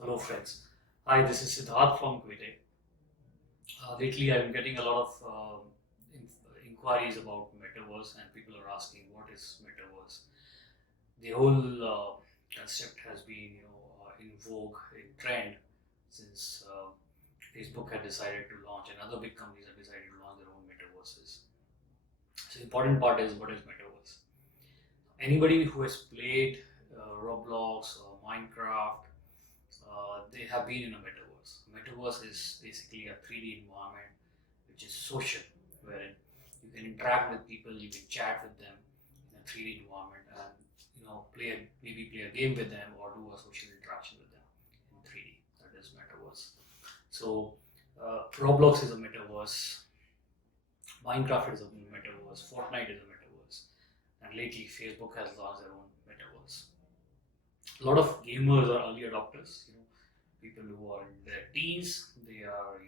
Hello friends. Hi, this is Siddharth from Quytech. Lately I've been getting a lot of inquiries about Metaverse and people are asking what is Metaverse. The whole concept has been in vogue, in trend since Facebook had decided to launch and other big companies have decided to launch their own Metaverses. So the important part is what is Metaverse. Anybody who has played Roblox or Minecraft, they have been in a metaverse. Metaverse is basically a 3D environment which is social, wherein you can interact with people, you can chat with them in a 3D environment, and maybe play a game with them or do a social interaction with them in 3D. That is metaverse. So Roblox is a metaverse, Minecraft is a metaverse, Fortnite is a metaverse, and lately Facebook has launched their own metaverse. A lot of gamers are early adopters. People who are in their teens, they are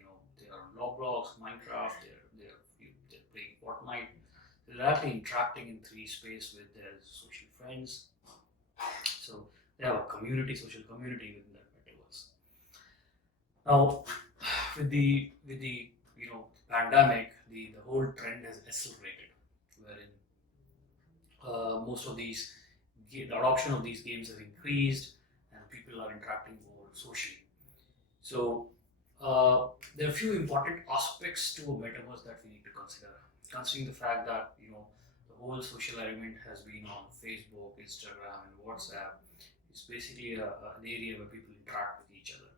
Roblox, Minecraft, they're playing Fortnite. They're actually interacting in 3D space with their social friends. So they have a social community within that metaverse. Now, with the pandemic, the whole trend has accelerated, wherein most of the adoption of these games has increased, and people are interacting more socially. So there are a few important aspects to a metaverse that we need to consider. Considering the fact that the whole social element has been on Facebook, Instagram, and WhatsApp, it's basically an area where people interact with each other.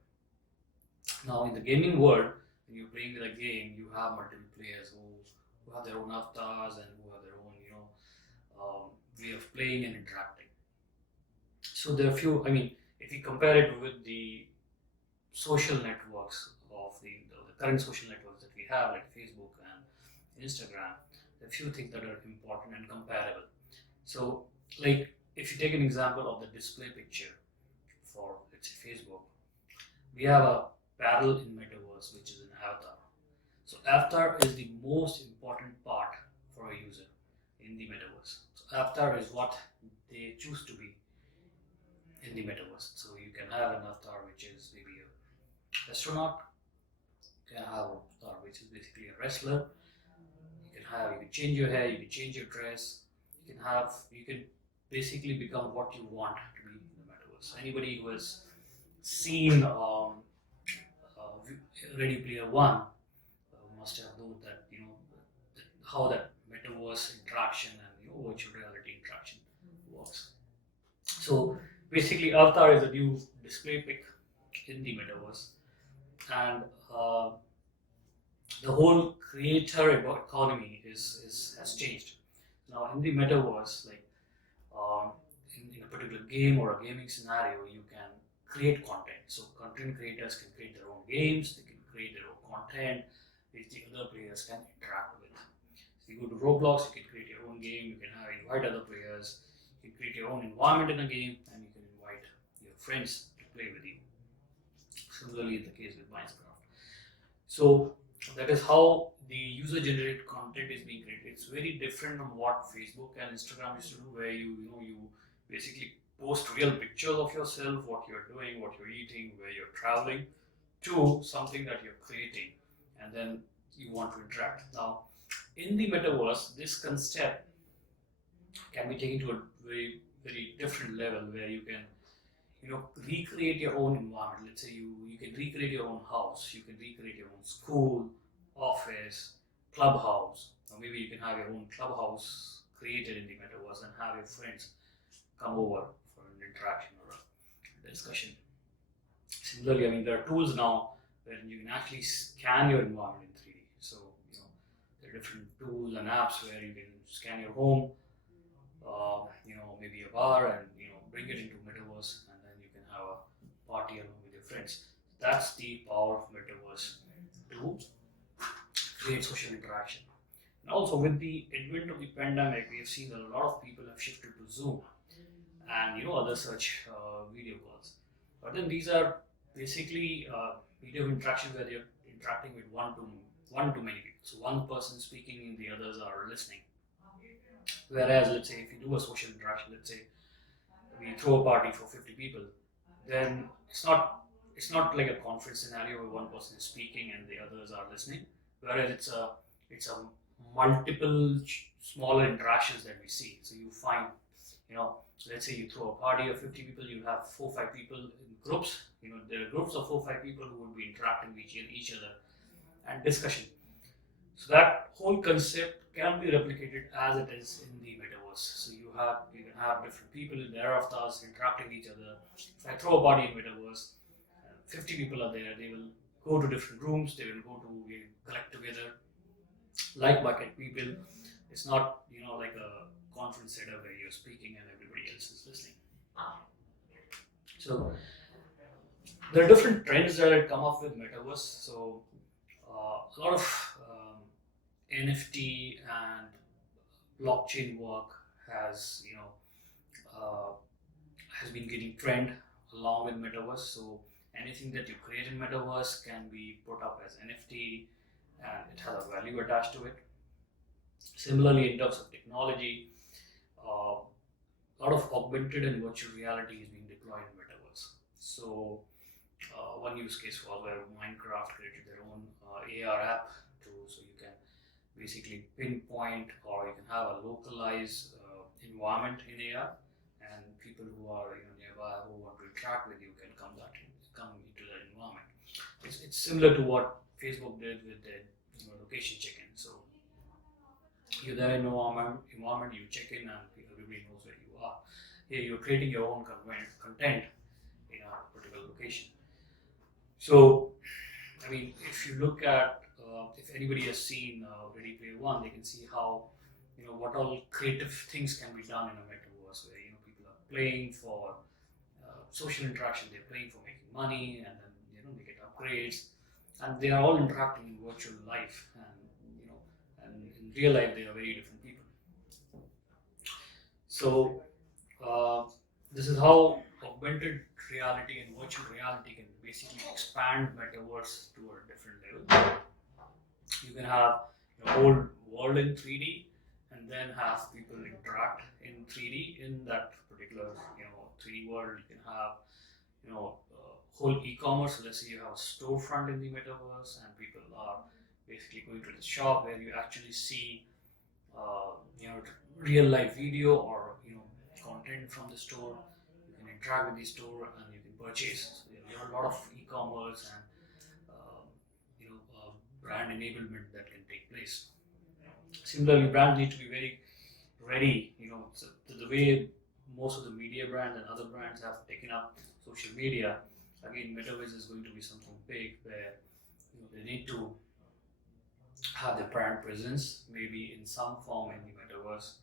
Now, in the gaming world, when you're playing with a game, you have multiple players who have their own avatars and who have their own way of playing and interacting. So there are few. I mean, if you compare it with the social networks of the current social networks that we have, like Facebook and Instagram, there are few things that are important and comparable. So, like if you take an example of the display picture for, let's say, Facebook, we have a parallel in Metaverse, which is an avatar. So, avatar is the most important part for a user in the Metaverse. So, avatar is what they choose to be in the Metaverse. So, you can have an avatar which is maybe a astronaut. You can have an avatar which is basically a wrestler. You can change your hair, you can change your dress, you can basically become what you want to be in the metaverse. Anybody who has seen Ready Player One must have known that how that metaverse interaction and virtual reality interaction works. So basically, Avatar is a new display pic in the metaverse, and the whole creator economy has changed. Now in the metaverse, like in a particular game or a gaming scenario, you can create content. So content creators can create their own games, they can create their own content which the other players can interact with. So you go to Roblox, you can create your own game, you can invite other players, you can create your own environment in a game, and you can invite your friends to play with you. Similarly, the case with Minecraft. So that is how the user generated content is being created. It's very different from what Facebook and Instagram used to do, where you basically post real pictures of yourself, what you're doing, what you're eating, where you're traveling, to something that you're creating, and then you want to interact. Now, in the metaverse, this concept can be taken to a very very different level, where you can recreate your own environment. Let's say you can recreate your own house, you can recreate your own school, office, clubhouse, or maybe you can have your own clubhouse created in the metaverse and have your friends come over for an interaction or a discussion. Similarly, I mean, there are tools now where you can actually scan your environment in 3D. So there are different tools and apps where you can scan your home, maybe a bar, and bring it into metaverse, and then you can have a party along with your friends. That's the power of metaverse to create social interaction. And also, with the advent of the pandemic, we have seen that a lot of people have shifted to Zoom and other such video calls. But then these are basically video interaction where they're interacting with one to many people. So one person speaking and the others are listening. Whereas, let's say if you do a social interaction, let's say we throw a party for 50 people, then it's not it's not like a conference scenario where one person is speaking and the others are listening, whereas it's a multiple smaller interactions that we see. So you find, let's say you throw a party of 50 people, you have 4 or 5 people in groups. There are groups of 4 or 5 people who will be interacting with each other and discussion. So that whole concept can be replicated as it is in the metaverse. So you can have different people in their avatars interacting with each other. If I throw a party in metaverse, 50 people are there. They will go to different rooms. They will go to collect together, like bucket people. It's not like a conference setup where you're speaking and everybody else is listening. So there are different trends that have come up with metaverse. So a lot of NFT and blockchain work has uh, has been getting trend along with metaverse. So anything that you create in metaverse can be put up as NFT, and it has a value attached to it. Similarly, in terms of technology, a lot of augmented and virtual reality is being deployed in metaverse. So one use case was where Minecraft created their own AR app so you can basically pinpoint, or you can have a localized environment in AR, and people who are nearby who want to interact with you can come into that environment. It's similar to what Facebook did with the location check-in. So you're there in an environment, you check in, and everybody knows where you are. Here you're creating your own content in a particular location. So, I mean, if you look at, if anybody has seen Ready Player One, they can see how, what all creative things can be done in a metaverse where, people are playing for social interaction, they're playing for making money, and then, they get upgrades, and they are all interacting in virtual life, and in real life, they are very different people. So, this is how augmented reality and virtual reality can basically expand metaverse to a different level. You can have the whole world in 3D, and then have people interact in 3D in that particular 3D world. You can have whole e-commerce. So let's say you have a storefront in the metaverse, and people are basically going to the shop where you actually see real life video or content from the store. You can interact with the store and you can purchase. So there are a lot of e-commerce and brand enablement that can take place. Similarly, brands need to be very ready. So the way most of the media brands and other brands have taken up social media. Again, metaverse is going to be something big where they need to have their brand presence, maybe in some form in the metaverse,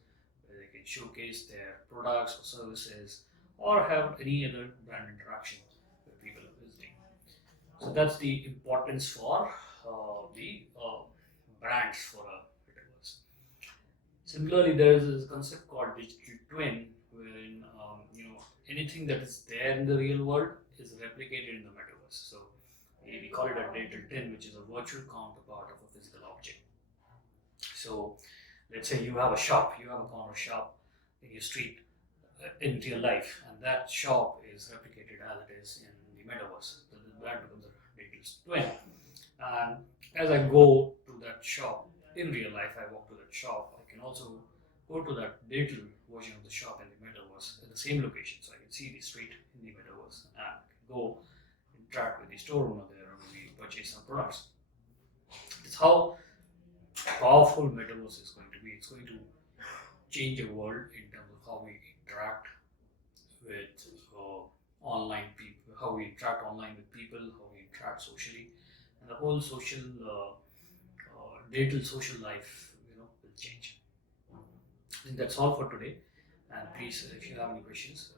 where they can showcase their products or services, or have any other brand interaction with people are visiting. So that's the importance for the brands for a metaverse. Similarly, there is a concept called digital twin, wherein anything that is there in the real world is replicated in the metaverse. So we call it a digital twin, which is a virtual counterpart of a physical object. So let's say you have a shop, you have a corner shop in your street in real life, and that shop is replicated as it is in the metaverse. So that becomes a digital twin. And as I go to that shop in real life, I walk to that shop, I can also go to that digital version of the shop in the metaverse at the same location. So I can see the street in the metaverse and I can go interact with the store owner there and maybe purchase some products. It's how powerful metaverse is going to be. It's going to change the world in terms of how we interact with online people, how we interact online with people, how we interact socially, and the whole social digital social life will change. I think that's all for today, and please if you have any questions